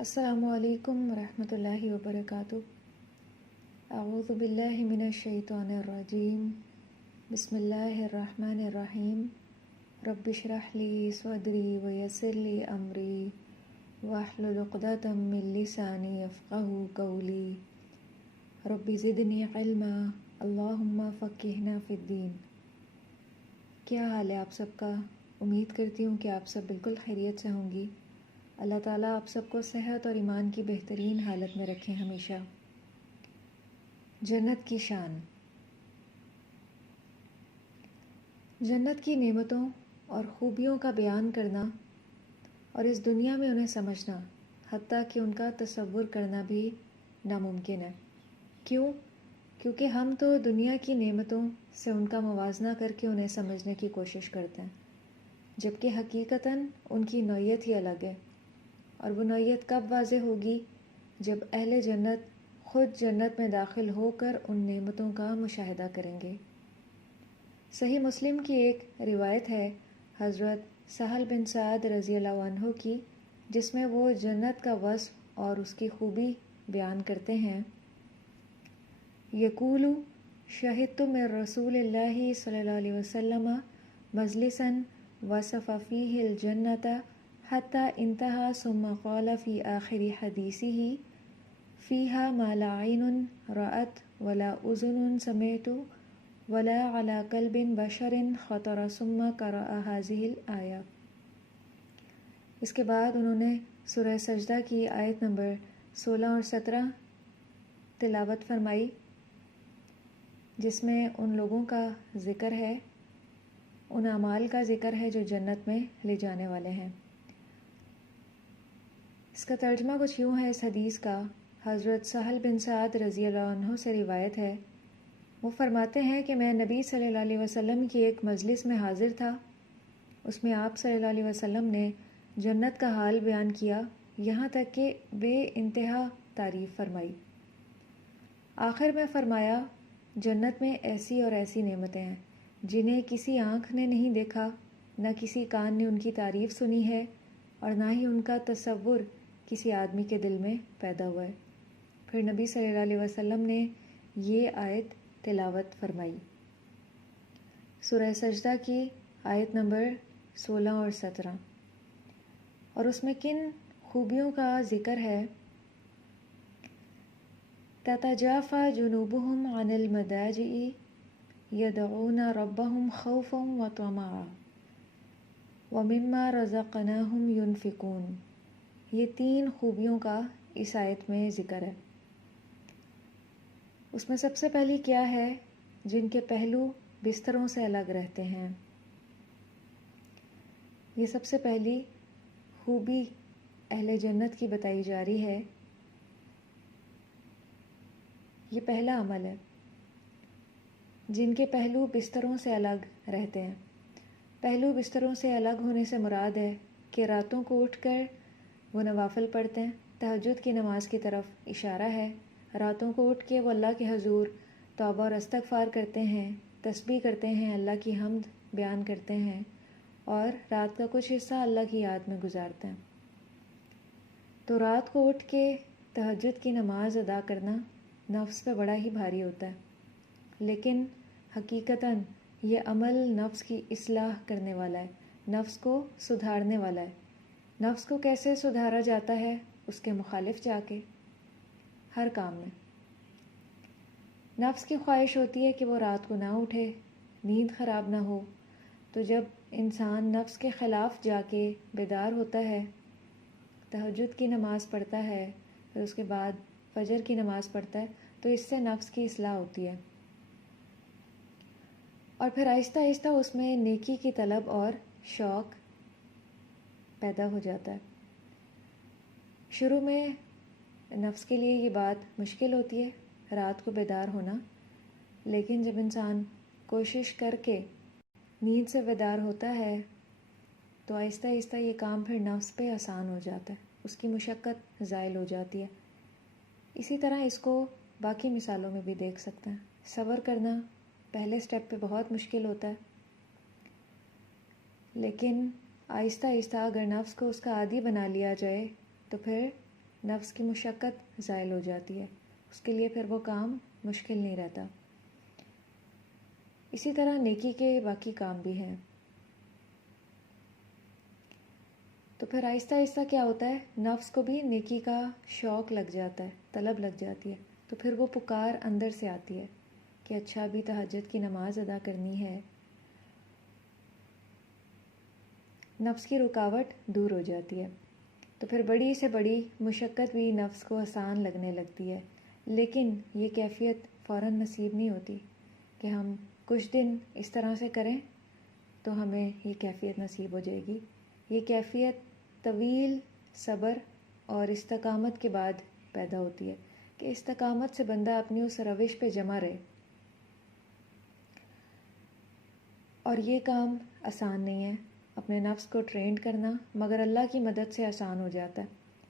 السلام علیکم ورحمۃ اللہ وبرکاتہ۔ اعوذ باللہ من الشیطان الرجیم، بسم اللہ الرحمن الرحیم۔ رب اشرح لی صدری ویسر لی امری واحلل عقدۃ من لسانی یفقہوا قولی۔ رب زدنی علما اللہم فقہنا فی الدین۔ کیا حال ہے آپ سب کا؟ امید کرتی ہوں کہ آپ سب بالکل خیریت سے ہوں گی۔ اللہ تعالیٰ آپ سب کو صحت اور ایمان کی بہترین حالت میں رکھیں ہمیشہ۔ جنت کی شان۔ جنت کی نعمتوں اور خوبیوں کا بیان کرنا اور اس دنیا میں انہیں سمجھنا، حتیٰ کہ ان کا تصور کرنا بھی ناممکن ہے۔ کیوں؟ کیونکہ ہم تو دنیا کی نعمتوں سے ان کا موازنہ کر کے انہیں سمجھنے کی کوشش کرتے ہیں، جبکہ حقیقتاً ان کی نوعیت ہی الگ ہے۔ اور وہ نوعیت کب واضح ہوگی؟ جب اہل جنت خود جنت میں داخل ہو کر ان نعمتوں کا مشاہدہ کریں گے۔ صحیح مسلم کی ایک روایت ہے حضرت سہل بن سعد رضی اللہ عنہ کی، جس میں وہ جنت کا وصف اور اس کی خوبی بیان کرتے ہیں۔ یقول شہدت من رسول اللہ صلی اللہ علیہ وسلم مجلسا وصف فیہ الجنت حتی انتہا ثم قال فی آخر حدیثہ فیہا ما لا عین رأت ولا اذن سمعت ولا علی قلب بشر خطر ثم قرأ ہذہ الآیہ۔ اس کے بعد انہوں نے سورہ سجدہ کی آیت نمبر 16 اور 17 تلاوت فرمائی، جس میں ان لوگوں کا ذکر ہے، ان اعمال کا ذکر ہے جو جنت میں لے جانے والے ہیں۔ اس کا ترجمہ کچھ یوں ہے اس حدیث کا۔ حضرت سہل بن سعد رضی اللہ عنہ سے روایت ہے، وہ فرماتے ہیں کہ میں نبی صلی اللہ علیہ وسلم کی ایک مجلس میں حاضر تھا۔ اس میں آپ صلی اللہ علیہ وسلم نے جنت کا حال بیان کیا، یہاں تک کہ بے انتہا تعریف فرمائی۔ آخر میں فرمایا، جنت میں ایسی اور ایسی نعمتیں ہیں جنہیں کسی آنکھ نے نہیں دیکھا، نہ کسی کان نے ان کی تعریف سنی ہے، اور نہ ہی ان کا تصور کسی آدمی کے دل میں پیدا ہوا ہے۔ پھر نبی صلی اللہ علیہ وسلم نے یہ آیت تلاوت فرمائی، سورہ سجدہ کی آیت نمبر 16 اور 17، اور اس میں کن خوبیوں کا ذکر ہے؟ تتجافى جنوبهم عن المضاجع يدعون ربهم خوفا وطمعا ومما رزقناهم ينفقون۔ یہ 3 خوبیوں کا اس آیت میں ذکر ہے۔ اس میں سب سے پہلی کیا ہے؟ جن کے پہلو بستروں سے الگ رہتے ہیں۔ یہ سب سے پہلی خوبی اہل جنت کی بتائی جا رہی ہے۔ یہ پہلا عمل ہے، جن کے پہلو بستروں سے الگ رہتے ہیں۔ پہلو بستروں سے الگ ہونے سے مراد ہے کہ راتوں کو اٹھ کر وہ نوافل پڑھتے ہیں، تہجد کی نماز کی طرف اشارہ ہے۔ راتوں کو اٹھ کے وہ اللہ کے حضور توبہ اور استغفار کرتے ہیں، تسبیح کرتے ہیں، اللہ کی حمد بیان کرتے ہیں، اور رات کا کچھ حصہ اللہ کی یاد میں گزارتے ہیں۔ تو رات کو اٹھ کے تہجد کی نماز ادا کرنا نفس پہ بڑا ہی بھاری ہوتا ہے، لیکن حقیقتاً یہ عمل نفس کی اصلاح کرنے والا ہے، نفس کو سدھارنے والا ہے۔ نفس کو کیسے سدھارا جاتا ہے؟ اس کے مخالف جا کے، ہر کام میں۔ نفس کی خواہش ہوتی ہے کہ وہ رات کو نہ اٹھے، نیند خراب نہ ہو، تو جب انسان نفس کے خلاف جا کے بیدار ہوتا ہے، تہجد کی نماز پڑھتا ہے، پھر اس کے بعد فجر کی نماز پڑھتا ہے، تو اس سے نفس کی اصلاح ہوتی ہے، اور پھر آہستہ آہستہ اس میں نیکی کی طلب اور شوق پیدا ہو جاتا ہے۔ شروع میں نفس کے لیے یہ بات مشکل ہوتی ہے، رات کو بیدار ہونا، لیکن جب انسان کوشش کر کے نیند سے بیدار ہوتا ہے تو آہستہ آہستہ یہ کام پھر نفس پہ آسان ہو جاتا ہے، اس کی مشقت زائل ہو جاتی ہے۔ اسی طرح اس کو باقی مثالوں میں بھی دیکھ سکتے ہیں۔ صبر کرنا پہلے سٹیپ پہ بہت مشکل ہوتا ہے، لیکن آہستہ آہستہ اگر نفس کو اس کا عادی بنا لیا جائے تو پھر نفس کی مشقت زائل ہو جاتی ہے، اس کے لیے پھر وہ کام مشکل نہیں رہتا۔ اسی طرح نیکی کے باقی کام بھی ہیں۔ تو پھر آہستہ آہستہ کیا ہوتا ہے، نفس کو بھی نیکی کا شوق لگ جاتا ہے، طلب لگ جاتی ہے، تو پھر وہ پکار اندر سے آتی ہے کہ اچھا ابھی تہجد کی نماز ادا کرنی ہے۔ نفس کی رکاوٹ دور ہو جاتی ہے، تو پھر بڑی سے بڑی مشقت بھی نفس کو آسان لگنے لگتی ہے۔ لیکن یہ کیفیت فوراً نصیب نہیں ہوتی کہ ہم کچھ دن اس طرح سے کریں تو ہمیں یہ کیفیت نصیب ہو جائے گی۔ یہ کیفیت طویل صبر اور استقامت کے بعد پیدا ہوتی ہے کہ استقامت سے بندہ اپنی اس روش پہ جمع رہے، اور یہ کام آسان نہیں ہے اپنے نفس کو ٹرینڈ کرنا، مگر اللہ کی مدد سے آسان ہو جاتا ہے۔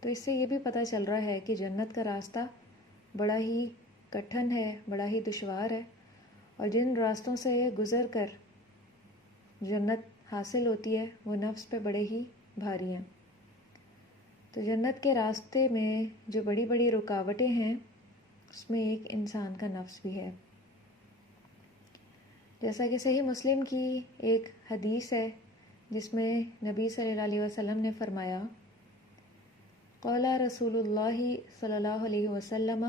تو اس سے یہ بھی پتہ چل رہا ہے کہ جنت کا راستہ بڑا ہی کٹھن ہے، بڑا ہی دشوار ہے، اور جن راستوں سے گزر کر جنت حاصل ہوتی ہے وہ نفس پہ بڑے ہی بھاری ہیں۔ تو جنت کے راستے میں جو بڑی بڑی رکاوٹیں ہیں اس میں ایک انسان کا نفس بھی ہے۔ جیسا کہ صحیح مسلم کی ایک حدیث ہے جس میں نبی صلی اللہ علیہ وسلم نے فرمایا، قال رسول اللہ صلی اللہ علیہ وسلم،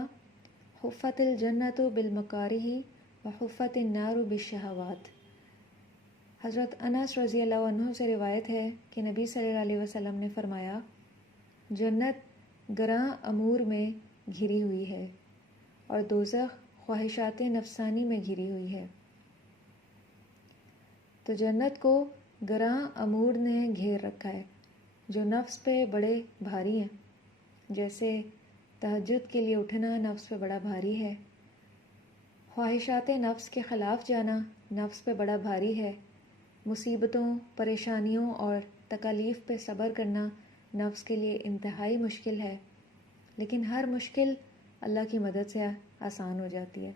حفت الجنت بالمکارہ وحفت النار بالشہوات۔ حضرت انس رضی اللہ عنہ سے روایت ہے کہ نبی صلی اللہ علیہ وسلم نے فرمایا، جنت گراں امور میں گھری ہوئی ہے اور دوزخ خواہشات نفسانی میں گھری ہوئی ہے۔ تو جنت کو گراں امور نے گھیر رکھا ہے جو نفس پہ بڑے بھاری ہیں، جیسے تہجد کے لیے اٹھنا نفس پہ بڑا بھاری ہے، خواہشات نفس کے خلاف جانا نفس پہ بڑا بھاری ہے، مصیبتوں، پریشانیوں اور تکالیف پہ صبر کرنا نفس کے لیے انتہائی مشکل ہے، لیکن ہر مشکل اللہ کی مدد سے آسان ہو جاتی ہے۔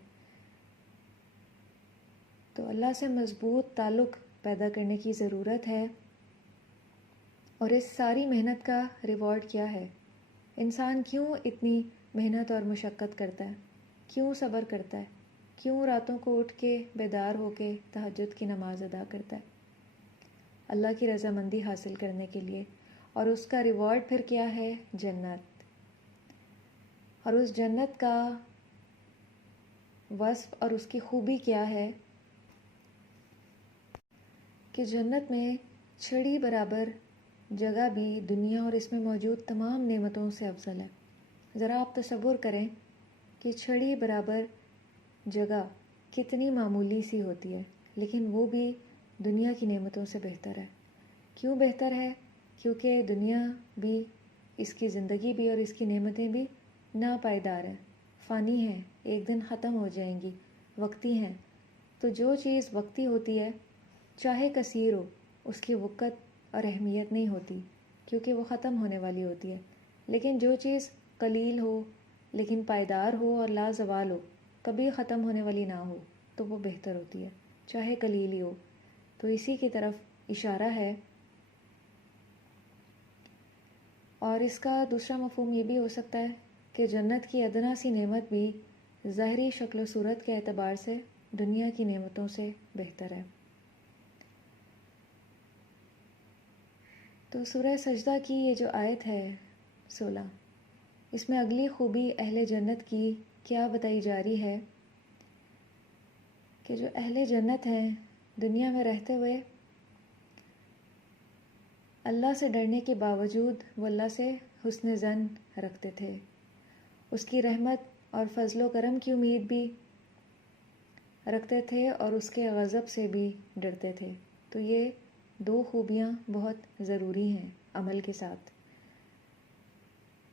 تو اللہ سے مضبوط تعلق پیدا کرنے کی ضرورت ہے، اور اس ساری محنت کا ریوارڈ کیا ہے؟ انسان کیوں اتنی محنت اور مشقت کرتا ہے؟ کیوں صبر کرتا ہے؟ کیوں راتوں کو اٹھ کے بیدار ہو کے تہجد کی نماز ادا کرتا ہے؟ اللہ کی رضامندی حاصل کرنے کے لیے، اور اس کا ریوارڈ پھر کیا ہے؟ جنت۔ اور اس جنت کا وصف اور اس کی خوبی کیا ہے کہ جنت میں چھڑی برابر جگہ بھی دنیا اور اس میں موجود تمام نعمتوں سے افضل ہے۔ ذرا آپ تصور کریں کہ چھڑی برابر جگہ کتنی معمولی سی ہوتی ہے، لیکن وہ بھی دنیا کی نعمتوں سے بہتر ہے۔ کیوں بہتر ہے؟ کیونکہ دنیا بھی، اس کی زندگی بھی اور اس کی نعمتیں بھی ناپائیدار ہیں، فانی ہیں، ایک دن ختم ہو جائیں گی، وقتی ہیں۔ تو جو چیز وقتی ہوتی ہے چاہے کثیر ہو، اس کی وقت اور اہمیت نہیں ہوتی کیونکہ وہ ختم ہونے والی ہوتی ہے، لیکن جو چیز قلیل ہو لیکن پائیدار ہو اور لازوال ہو، کبھی ختم ہونے والی نہ ہو، تو وہ بہتر ہوتی ہے، چاہے قلیل ہی ہو۔ تو اسی کی طرف اشارہ ہے۔ اور اس کا دوسرا مفہوم یہ بھی ہو سکتا ہے کہ جنت کی ادنا سی نعمت بھی ظاہری شکل و صورت کے اعتبار سے دنیا کی نعمتوں سے بہتر ہے۔ تو سورہ سجدہ کی یہ جو آیت ہے 16، اس میں اگلی خوبی اہل جنت کی کیا بتائی جا رہی ہے کہ جو اہل جنت ہیں دنیا میں رہتے ہوئے اللہ سے ڈرنے کے باوجود وہ اللہ سے حسن ظن رکھتے تھے، اس کی رحمت اور فضل و کرم کی امید بھی رکھتے تھے، اور اس کے غضب سے بھی ڈرتے تھے۔ تو یہ دو خوبیاں بہت ضروری ہیں عمل کے ساتھ۔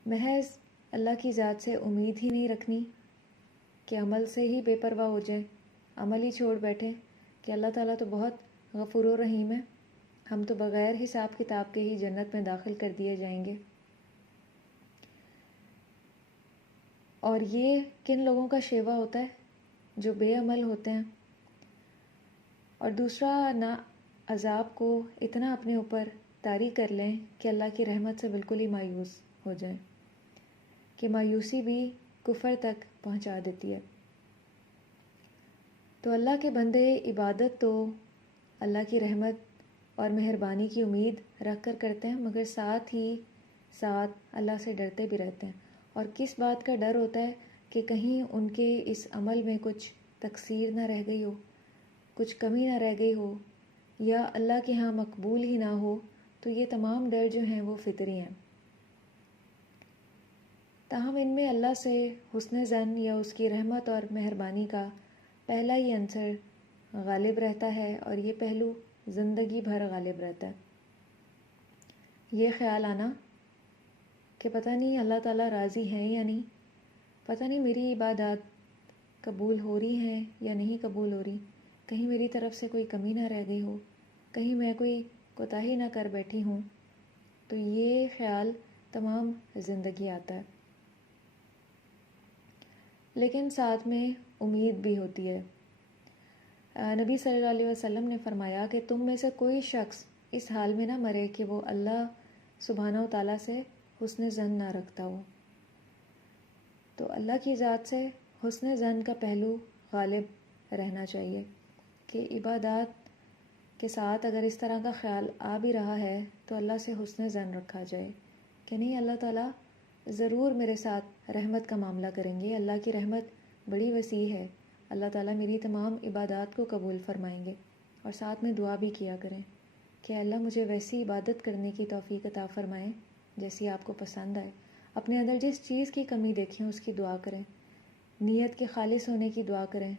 محض اللہ کی ذات سے امید ہی نہیں رکھنی کہ عمل سے ہی بے پرواہ ہو جائیں، عمل ہی چھوڑ بیٹھیں کہ اللہ تعالیٰ تو بہت غفور و رحیم ہے، ہم تو بغیر حساب کتاب کے ہی جنت میں داخل کر دیے جائیں گے۔ اور یہ کن لوگوں کا شیوا ہوتا ہے؟ جو بے عمل ہوتے ہیں، اور دوسرا نہ عذاب کو اتنا اپنے اوپر طاری کر لیں کہ اللہ کی رحمت سے بالکل ہی مایوس ہو جائیں۔ کہ مایوسی بھی کفر تک پہنچا دیتی ہے۔ تو اللہ کے بندے عبادت تو اللہ کی رحمت اور مہربانی کی امید رکھ کر کرتے ہیں، مگر ساتھ ہی ساتھ اللہ سے ڈرتے بھی رہتے ہیں۔ اور کس بات کا ڈر ہوتا ہے کہ کہیں ان کے اس عمل میں کچھ تقصیر نہ رہ گئی ہو، کچھ کمی نہ رہ گئی ہو، یا اللہ کے ہاں مقبول ہی نہ ہو۔ تو یہ تمام ڈر جو ہیں وہ فطری ہیں۔ تاہم ان میں اللہ سے حسن ظن یا اس کی رحمت اور مہربانی کا پہلا ہی عنصر غالب رہتا ہے، اور یہ پہلو زندگی بھر غالب رہتا ہے۔ یہ خیال آنا کہ پتہ نہیں اللہ تعالیٰ راضی ہیں یا نہیں، پتہ نہیں میری عبادات قبول ہو رہی ہیں یا نہیں قبول ہو رہی، کہیں میری طرف سے کوئی کمی نہ رہ گئی ہو، کہیں میں کوئی کوتاہی نہ کر بیٹھی ہوں، تو یہ خیال تمام زندگی آتا ہے۔ لیکن ساتھ میں امید بھی ہوتی ہے۔ نبی صلی اللہ علیہ وسلم نے فرمایا کہ تم میں سے کوئی شخص اس حال میں نہ مرے کہ وہ اللہ سبحانہ و تعالیٰ سے حسن ظن نہ رکھتا ہو۔ تو اللہ کی ذات سے حسن ظن کا پہلو غالب رہنا چاہیے کہ عبادات کے ساتھ اگر اس طرح کا خیال آ بھی رہا ہے تو اللہ سے حسن ظن رکھا جائے کہ نہیں، اللہ تعالیٰ ضرور میرے ساتھ رحمت کا معاملہ کریں گے، اللہ کی رحمت بڑی وسیع ہے، اللہ تعالیٰ میری تمام عبادات کو قبول فرمائیں گے۔ اور ساتھ میں دعا بھی کیا کریں کہ اللہ مجھے ویسی عبادت کرنے کی توفیق عطا فرمائیں جیسی آپ کو پسند آئے۔ اپنے اندر جس چیز کی کمی دیکھیں اس کی دعا کریں، نیت کے خالص ہونے کی دعا کریں،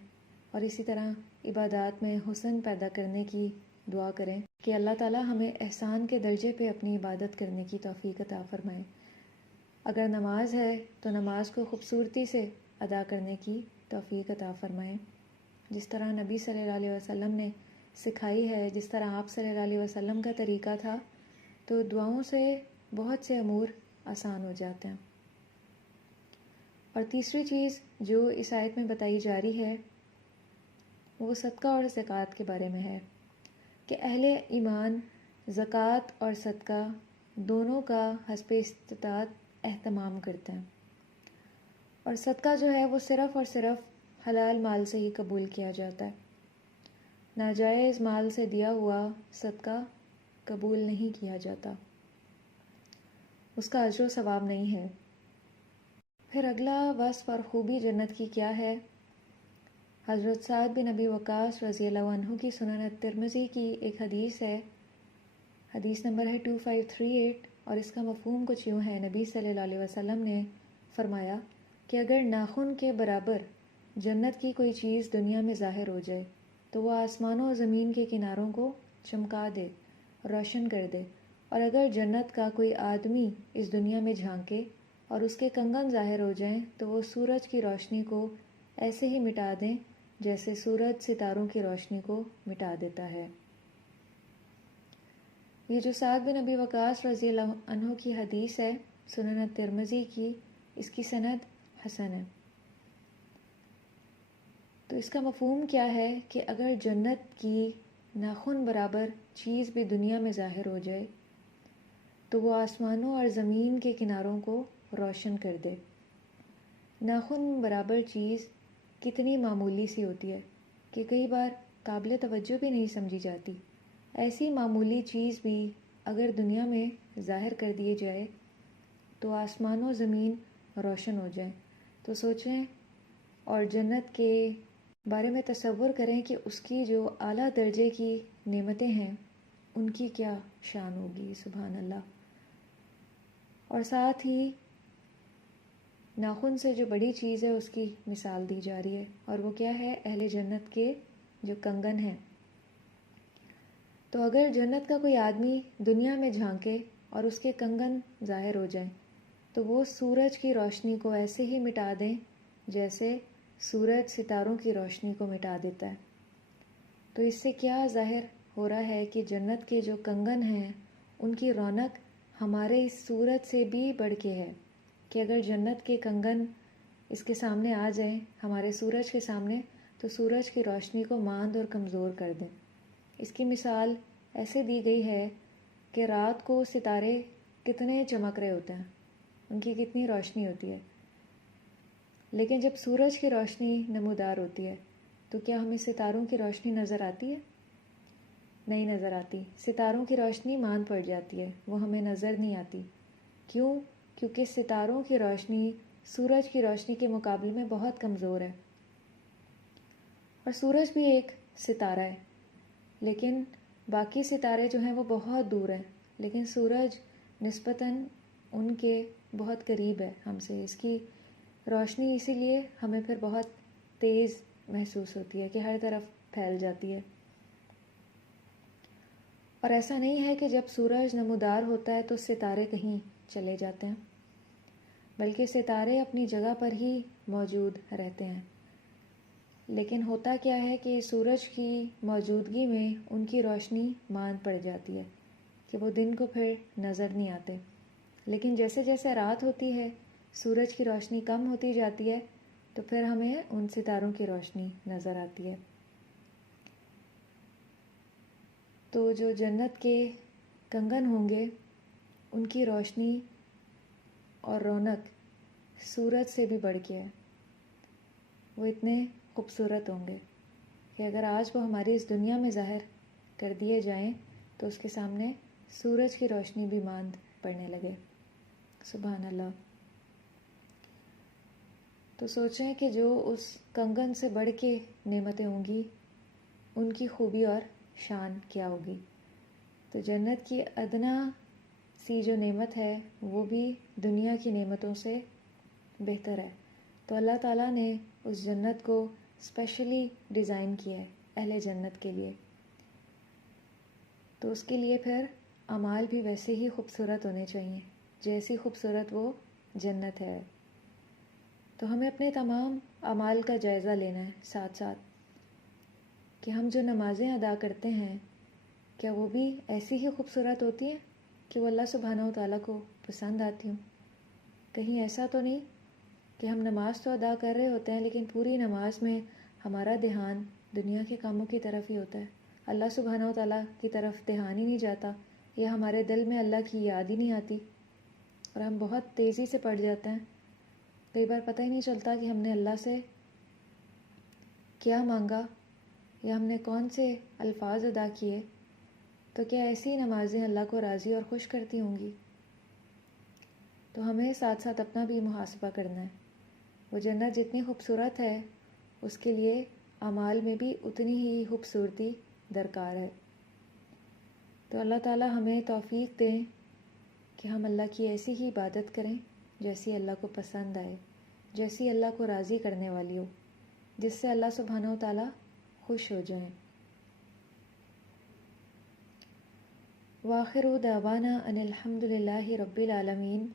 اور اسی طرح عبادات میں حسن پیدا کرنے کی دعا کریں کہ اللہ تعالیٰ ہمیں احسان کے درجے پہ اپنی عبادت کرنے کی توفیق عطا فرمائیں۔ اگر نماز ہے تو نماز کو خوبصورتی سے ادا کرنے کی توفیق عطا فرمائیں، جس طرح نبی صلی اللہ علیہ وسلم نے سکھائی ہے، جس طرح آپ صلی اللہ علیہ وسلم کا طریقہ تھا، تو دعاؤں سے بہت سے امور آسان ہو جاتے ہیں۔ اور تیسری چیز جو اس آیت میں بتائی جا رہی ہے وہ صدقہ اور زکوٰۃ کے بارے میں ہے کہ اہل ایمان زکوٰۃ اور صدقہ دونوں کا حسب استطاعت اہتمام کرتے ہیں، اور صدقہ جو ہے وہ صرف اور صرف حلال مال سے ہی قبول کیا جاتا ہے۔ ناجائز مال سے دیا ہوا صدقہ قبول نہیں کیا جاتا، اس کا اجر و ثواب نہیں ہے۔ پھر اگلا وصف اور خوبی جنت کی کیا ہے؟ حضرت سعد بن ابی وقاص رضی اللہ عنہ کی سنن الترمذی کی ایک حدیث ہے، حدیث نمبر ہے 2538، اور اس کا مفہوم کچھ یوں ہے۔ نبی صلی اللہ علیہ وسلم نے فرمایا کہ اگر ناخن کے برابر جنت کی کوئی چیز دنیا میں ظاہر ہو جائے تو وہ آسمانوں و زمین کے کناروں کو چمکا دے، روشن کر دے، اور اگر جنت کا کوئی آدمی اس دنیا میں جھانکے اور اس کے کنگن ظاہر ہو جائیں تو وہ سورج کی روشنی کو ایسے ہی مٹا دیں جیسے سورج ستاروں کی روشنی کو مٹا دیتا ہے۔ یہ جو سعد بن ابی وقاص رضی اللہ عنہ کی حدیث ہے سنن الترمذی کی، اس کی سند حسن ہے۔ تو اس کا مفہوم کیا ہے کہ اگر جنت کی ناخن برابر چیز بھی دنیا میں ظاہر ہو جائے تو وہ آسمانوں اور زمین کے کناروں کو روشن کر دے۔ ناخن برابر چیز کتنی معمولی سی ہوتی ہے کہ کئی بار قابل توجہ بھی نہیں سمجھی جاتی، ایسی معمولی چیز بھی اگر دنیا میں ظاہر کر دیے جائے تو آسمان و زمین روشن ہو جائیں، تو سوچیں اور جنت کے بارے میں تصور کریں کہ اس کی جو اعلیٰ درجے کی نعمتیں ہیں ان کی کیا شان ہوگی، سبحان اللہ۔ اور ساتھ ہی ناخن سے جو بڑی چیز ہے اس کی مثال دی جا رہی ہے، اور وہ کیا ہے؟ اہل جنت کے جو کنگن ہیں۔ تو اگر جنت کا کوئی آدمی دنیا میں جھانکے اور اس کے کنگن ظاہر ہو جائیں تو وہ سورج کی روشنی کو ایسے ہی مٹا دیں جیسے سورج ستاروں کی روشنی کو مٹا دیتا ہے۔ تو اس سے کیا ظاہر ہو رہا ہے کہ جنت کے جو کنگن ہیں ان کی رونق ہمارے اس سورج سے بھی بڑھ کے ہے، کہ اگر جنت کے کنگن اس کے سامنے آ جائیں ہمارے سورج کے سامنے تو سورج کی روشنی کو ماند اور کمزور کر دیں۔ اس کی مثال ایسے دی گئی ہے کہ رات کو ستارے کتنے چمک رہے ہوتے ہیں، ان کی کتنی روشنی ہوتی ہے. لیکن جب سورج کی روشنی نمودار ہوتی ہے تو کیا ہمیں ستاروں کی روشنی نظر آتی ہے؟ نہیں نظر آتی. ستاروں کی روشنی ماند پڑ جاتی ہے، وہ ہمیں نظر نہیں آتی. کیوں؟ کیونکہ ستاروں کی روشنی سورج کی روشنی کے مقابلے میں بہت کمزور ہے. اور سورج بھی ایک ستارہ ہے، لیکن باقی ستارے جو ہیں وہ بہت دور ہیں، لیکن سورج نسبتاً ان کے بہت قریب ہے ہم سے. اس کی روشنی اسی لیے ہمیں پھر بہت تیز محسوس ہوتی ہے کہ ہر طرف پھیل جاتی ہے. اور ایسا نہیں ہے کہ جب سورج نمودار ہوتا ہے تو ستارے کہیں چلے جاتے ہیں، بلکہ ستارے اپنی جگہ پر ہی موجود رہتے ہیں. لیکن ہوتا کیا ہے کہ سورج کی موجودگی میں ان کی روشنی ماند پڑ جاتی ہے کہ وہ دن کو پھر نظر نہیں آتے. لیکن جیسے جیسے رات ہوتی ہے سورج کی روشنی کم ہوتی جاتی ہے تو پھر ہمیں ان ستاروں کی روشنی نظر آتی ہے. تو جو جنت کے کنگن ہوں گے ان کی روشنی اور رونق سورج سے بھی بڑھ کے ہے. وہ اتنے خوبصورت ہوں گے کہ اگر آج وہ ہماری اس دنیا میں ظاہر کر دیے جائیں تو اس کے سامنے سورج کی روشنی بھی ماند پڑنے لگے. سبحان اللہ. تو سوچیں کہ جو اس کنگن سے بڑھ کے نعمتیں ہوں گی ان کی خوبی اور شان کیا ہوگی. تو جنت کی ادنا سی جو نعمت ہے وہ بھی دنیا کی نعمتوں سے بہتر ہے. تو اللہ تعالیٰ نے اس جنت کو اسپیشلی ڈیزائن کیا ہے اہل جنت کے لیے. تو اس کے لیے پھر اعمال بھی ویسے ہی خوبصورت ہونے چاہیے جیسی خوبصورت وہ جنت ہے. تو ہمیں اپنے تمام اعمال کا جائزہ لینا ہے ساتھ ساتھ کہ ہم جو نمازیں ادا کرتے ہیں کیا وہ بھی ایسی ہی خوبصورت ہوتی ہیں کہ وہ اللہ سبحانہ و تعالیٰ کو پسند آتی ہوں. کہیں ایسا تو نہیں کہ ہم نماز تو ادا کر رہے ہوتے ہیں لیکن پوری نماز میں ہمارا دھیان دنیا کے کاموں کی طرف ہی ہوتا ہے، اللہ سبحانہ و تعالیٰ کی طرف دھیان ہی نہیں جاتا، یا ہمارے دل میں اللہ کی یاد ہی نہیں آتی اور ہم بہت تیزی سے پڑ جاتے ہیں. کئی بار پتہ ہی نہیں چلتا کہ ہم نے اللہ سے کیا مانگا یا ہم نے کون سے الفاظ ادا کیے. تو کیا ایسی نمازیں اللہ کو راضی اور خوش کرتی ہوں گی؟ تو ہمیں ساتھ ساتھ اپنا بھی محاسبہ کرنا ہے. وہ جنت جتنی خوبصورت ہے اس کے لیے اعمال میں بھی اتنی ہی خوبصورتی درکار ہے. تو اللہ تعالیٰ ہمیں توفیق دیں کہ ہم اللہ کی ایسی ہی عبادت کریں جیسی اللہ کو پسند آئے، جیسی اللہ کو راضی کرنے والی ہو، جس سے اللہ سبحانہ و تعالیٰ خوش ہو جائیں. وآخر دعوانا ان الحمد للہ رب العالمین.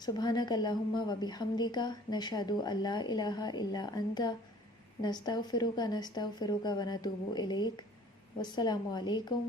سبحانک اللہم و بحمدک نشہد ان لا الہ الا انت نستغفرک و نتوب الیک. والسلام علیکم